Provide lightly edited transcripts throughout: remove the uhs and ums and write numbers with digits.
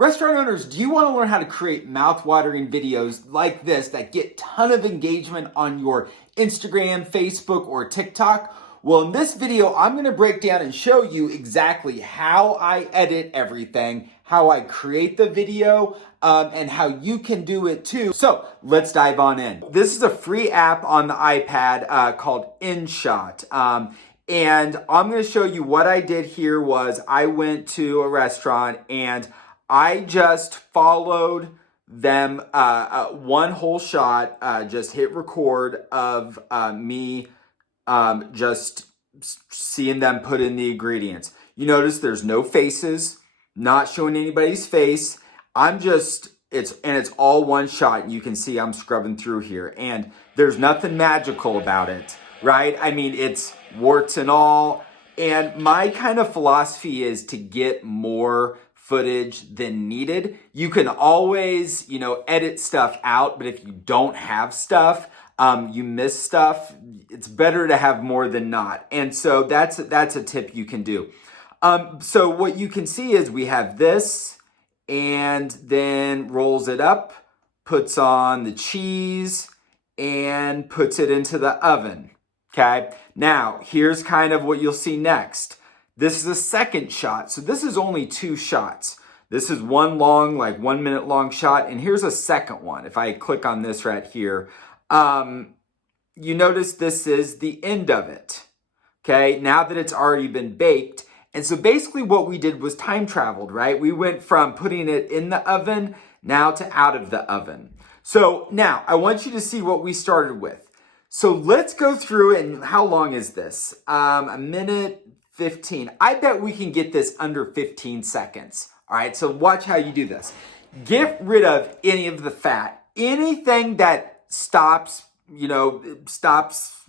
Restaurant owners, do you want to learn how to create mouth-watering videos like this that get ton of engagement on your Instagram, Facebook, or TikTok? Well, in this video, I'm going to break down and show you exactly how I edit everything, how I create the video, and how you can do it too. So let's dive on in. This is a free app on the iPad called InShot. And I'm going to show you what I did here was I went to a restaurant and I just followed them one whole shot, just hit record of me just seeing them put in the ingredients. You notice there's no faces, not showing anybody's face. It's all one shot. And you can see I'm scrubbing through here and there's nothing magical about it, right? I mean, it's warts and all. And my kind of philosophy is to get more footage than needed. You can always, edit stuff out, but if you don't have stuff, you miss stuff. It's better to have more than not. And so that's a tip you can do. So what you can see is we have this and then rolls it up, puts on the cheese and puts it into the oven. Okay. Now here's kind of what you'll see next. This is a second shot. So this is only two shots. This is one long, like 1 minute long shot. And here's a second one. If I click on this right here, you notice this is the end of it. Okay, now that it's already been baked. And so basically what we did was time traveled, right? We went from putting it in the oven now to out of the oven. So now I want you to see what we started with. So let's go through and how long is this? A minute 15. I bet we can get this under 15 seconds. All right, so watch how you do this. Get rid of any of the fat. Anything that stops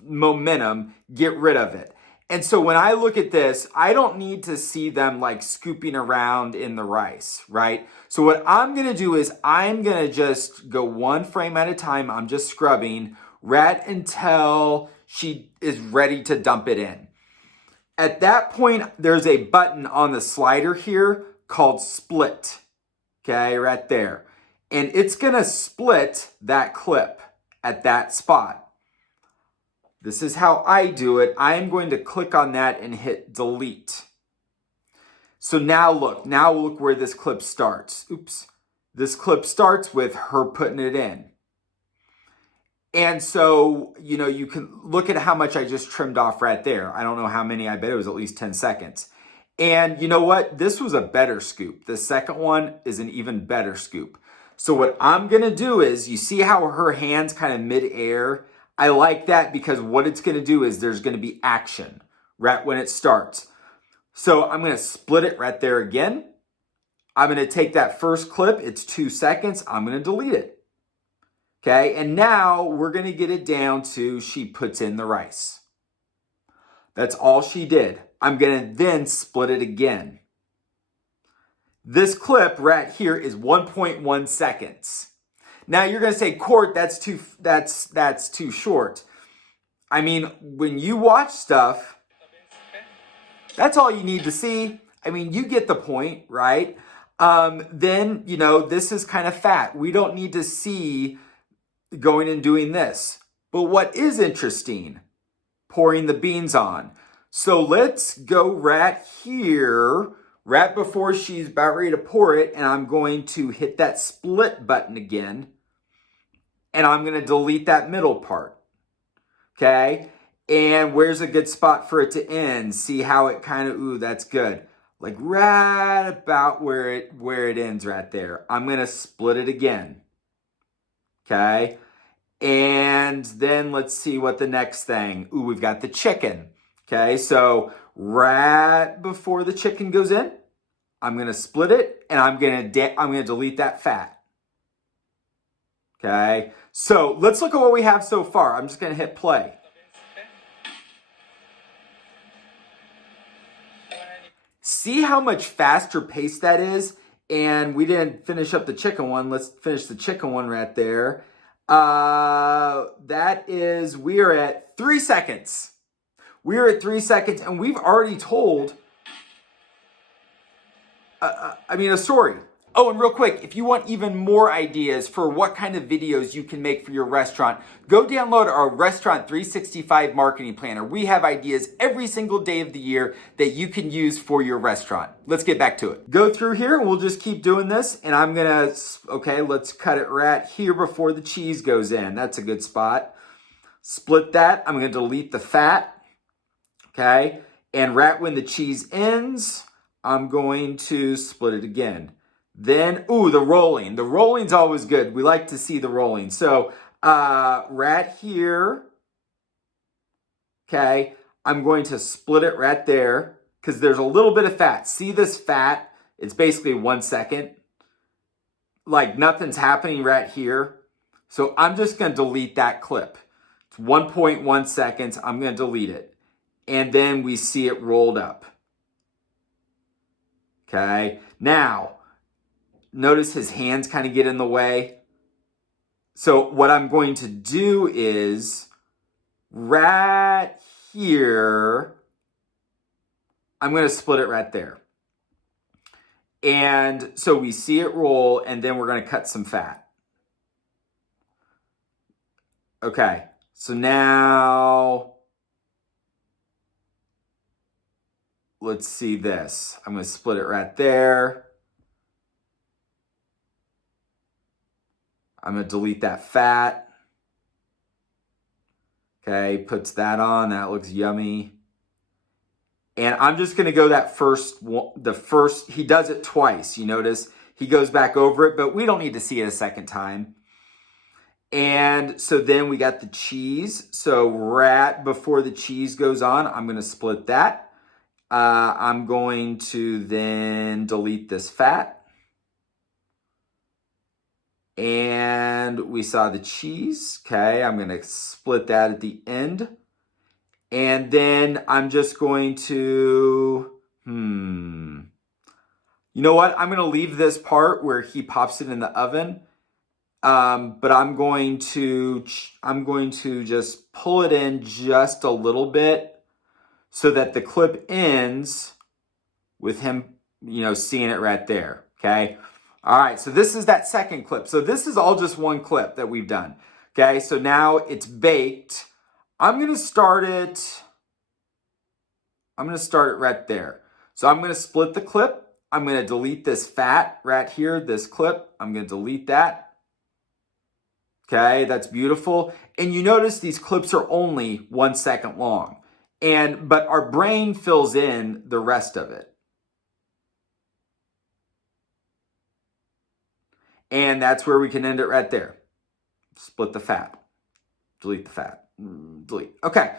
momentum, get rid of it. And so when I look at this, I don't need to see them like scooping around in the rice, right? So what I'm gonna do is I'm gonna just go one frame at a time. I'm just scrubbing right until she is ready to dump it in. At that point, there's a button on the slider here called split, okay, right there. And it's gonna split that clip at that spot. This is how I do it. I am going to click on that and hit delete. So now look where this clip starts. Oops. This clip starts with her putting it in. And so, you can look at how much I just trimmed off right there. I don't know how many, I bet it was at least 10 seconds. And you know what? This was a better scoop. The second one is an even better scoop. So what I'm gonna do is, you see how her hand's kind of mid-air? I like that because what it's gonna do is there's gonna be action right when it starts. So I'm gonna split it right there again. I'm gonna take that first clip, it's 2 seconds, I'm gonna delete it. Okay, and now we're gonna get it down to she puts in the rice. That's all she did. I'm gonna then split it again. This clip right here is 1.1 seconds. Now you're gonna say, Court, that's too short. I mean, when you watch stuff, that's all you need to see. I mean, you get the point, right? Then, this is kind of fat. We don't need to see going and doing this. But what is interesting, pouring the beans on. So let's go right here, right before she's about ready to pour it, and I'm going to hit that split button again, and I'm going to delete that middle part, okay? And where's a good spot for it to end? See how it kind of, ooh, that's good. Like right about where it ends right there. I'm going to split it again. Okay, and then let's see what the next thing. Ooh, we've got the chicken. Okay, so right before the chicken goes in, I'm gonna split it and I'm gonna delete that fat. Okay, so let's look at what we have so far. I'm just gonna hit play. See how much faster paced that is? And we didn't finish up the chicken one. Let's finish the chicken one right there. We are at 3 seconds. We are at 3 seconds and we've already told, a story. Oh, and real quick, if you want even more ideas for what kind of videos you can make for your restaurant, go download our Restaurant 365 Marketing Planner. We have ideas every single day of the year that you can use for your restaurant. Let's get back to it. Go through here and we'll just keep doing this. And I'm gonna, okay, let's cut it right here before the cheese goes in. That's a good spot. Split that. I'm gonna delete the fat, okay? And right when the cheese ends, I'm going to split it again. Then, ooh, the rolling. The rolling's always good. We like to see the rolling. So, right here, okay, I'm going to split it right there because there's a little bit of fat. See this fat? It's basically 1 second. Like nothing's happening right here. So I'm just going to delete that clip. It's 1.1 seconds. I'm going to delete it. And then we see it rolled up. Okay, now, notice his hands kind of get in the way. So what I'm going to do is right here, I'm going to split it right there. And so we see it roll, and then we're going to cut some fat. Okay, so now let's see this. I'm going to split it right there. I'm going to delete that fat. Okay, puts that on. That looks yummy. And I'm just going to go that first, he does it twice. You notice he goes back over it, but we don't need to see it a second time. And so then we got the cheese. So right before the cheese goes on, I'm going to split that. I'm going to then delete this fat. And we saw the cheese. Okay, I'm going to split that at the end. And then I'm just going to, you know what? I'm going to leave this part where he pops it in the oven. But I'm going to just pull it in just a little bit so that the clip ends with him, seeing it right there. Okay. All right, so this is that second clip. So this is all just one clip that we've done. Okay, so now it's baked. I'm gonna start it right there. So I'm gonna split the clip. I'm gonna delete this fat right here, this clip. I'm gonna delete that. Okay, that's beautiful. And you notice these clips are only 1 second long. But our brain fills in the rest of it. And that's where we can end it right there. Split the fat. Delete the fat. Delete. Okay.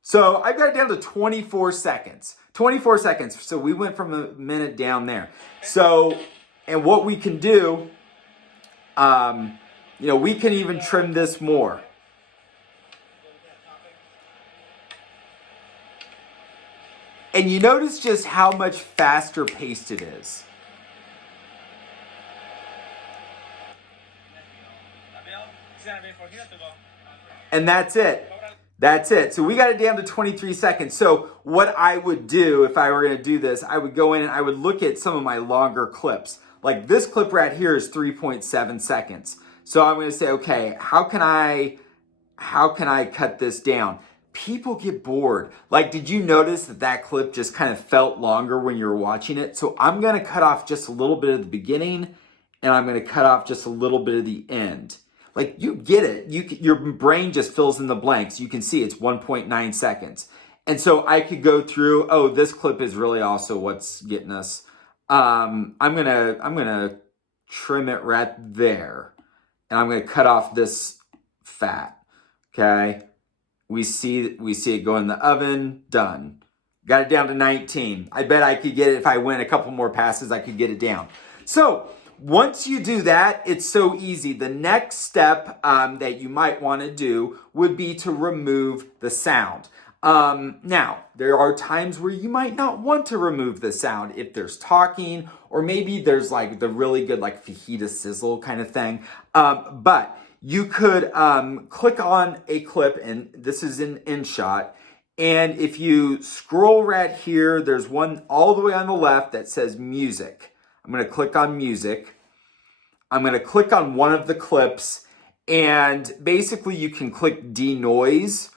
So I've got it down to 24 seconds. 24 seconds. So we went from a minute down there. So, and what we can do, we can even trim this more. And you notice just how much faster paced it is. And that's it. That's it. So we got it down to 23 seconds. So what I would do if I were going to do this, I would go in and I would look at some of my longer clips. Like this clip right here is 3.7 seconds. So I'm going to say, okay, how can I cut this down? People get bored. Like, did you notice that clip just kind of felt longer when you were watching it? So I'm going to cut off just a little bit at the beginning and I'm going to cut off just a little bit at the end. Like, you get it. Your brain just fills in the blanks. You can see it's 1.9 seconds. And so I could go through, oh, this clip is really also what's getting us. I'm gonna trim it right there. And I'm gonna cut off this fat. Okay. We see it go in the oven. Done. Got it down to 19. I bet I could get it if I went a couple more passes, I could get it down. So once you do that, it's so easy. The next step that you might want to do would be to remove the sound. Now, there are times where you might not want to remove the sound if there's talking, or maybe there's like the really good like fajita sizzle kind of thing. But you could click on a clip, and this is in InShot. And if you scroll right here, there's one all the way on the left that says music. I'm going to click on music. I'm going to click on one of the clips, and basically you can click denoise,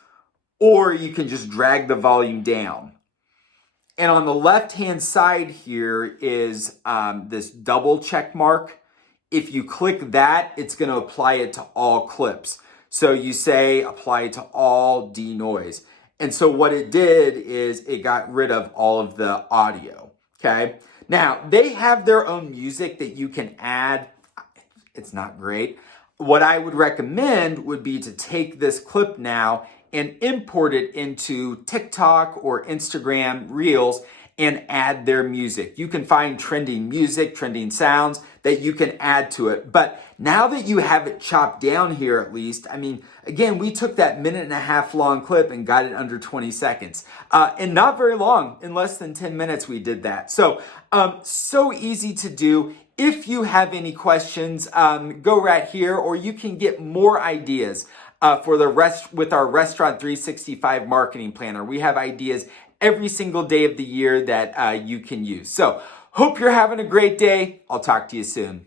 or you can just drag the volume down. And on the left-hand side here is this double check mark. If you click that, it's going to apply it to all clips. So you say apply it to all, denoise. And so what it did is it got rid of all of the audio, okay? Now, they have their own music that you can add. It's not great. What I would recommend would be to take this clip now and import it into TikTok or Instagram Reels and add their music. You can find trending music, trending sounds that you can add to it. But now that you have it chopped down here, at least, I mean, again, we took that 1.5 minute long clip and got it under 20 seconds. And not very long, in less than 10 minutes we did that. So, so easy to do. If you have any questions, go right here, or you can get more ideas for the rest with our Restaurant 365 marketing planner. We have ideas every single day of the year that you can use. So, hope you're having a great day. I'll talk to you soon.